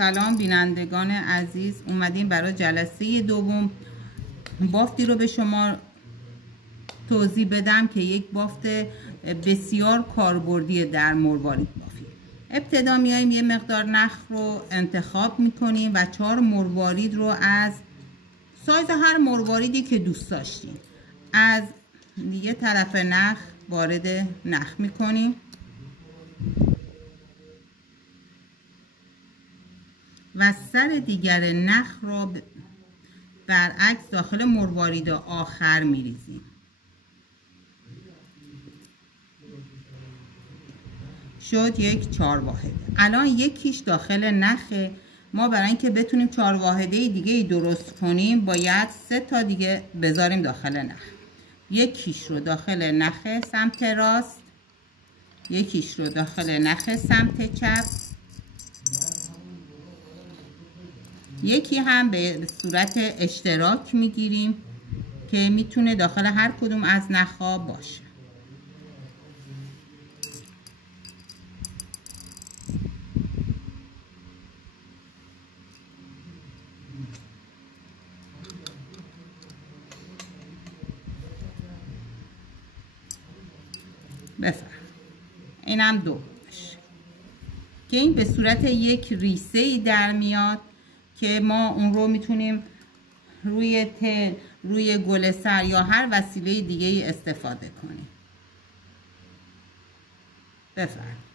سلام بینندگان عزیز، اومدیم برای جلسه دوم بافتی رو به شما توضیح بدم که یک بافت بسیار کاربردی در مروارید بافی. ابتدا میایم یه مقدار نخ رو انتخاب میکنیم و 4 مروارید رو از سایز هر مرواریدی که دوست داشتیم از یه طرف نخ وارد نخ میکنیم و سر دیگر نخ را برعکس داخل مروارید آخر میریزیم. شد یک 4 واحده. الان یکیش داخل نخه. ما برای اینکه بتونیم 4 واحده دیگه درست کنیم باید 3 تا دیگه بذاریم داخل نخ. یکیش رو داخل نخ سمت راست، یکیش رو داخل نخ سمت چپ، یکی هم به صورت اشتراک میگیریم که میتونه داخل هر کدوم از نخها باشه. بفرم اینم دو که این به صورت یک ریسه‌ای در میاد که ما اون رو میتونیم روی تل، روی گل سر یا هر وسیله دیگه ای استفاده کنیم. بفرمایید.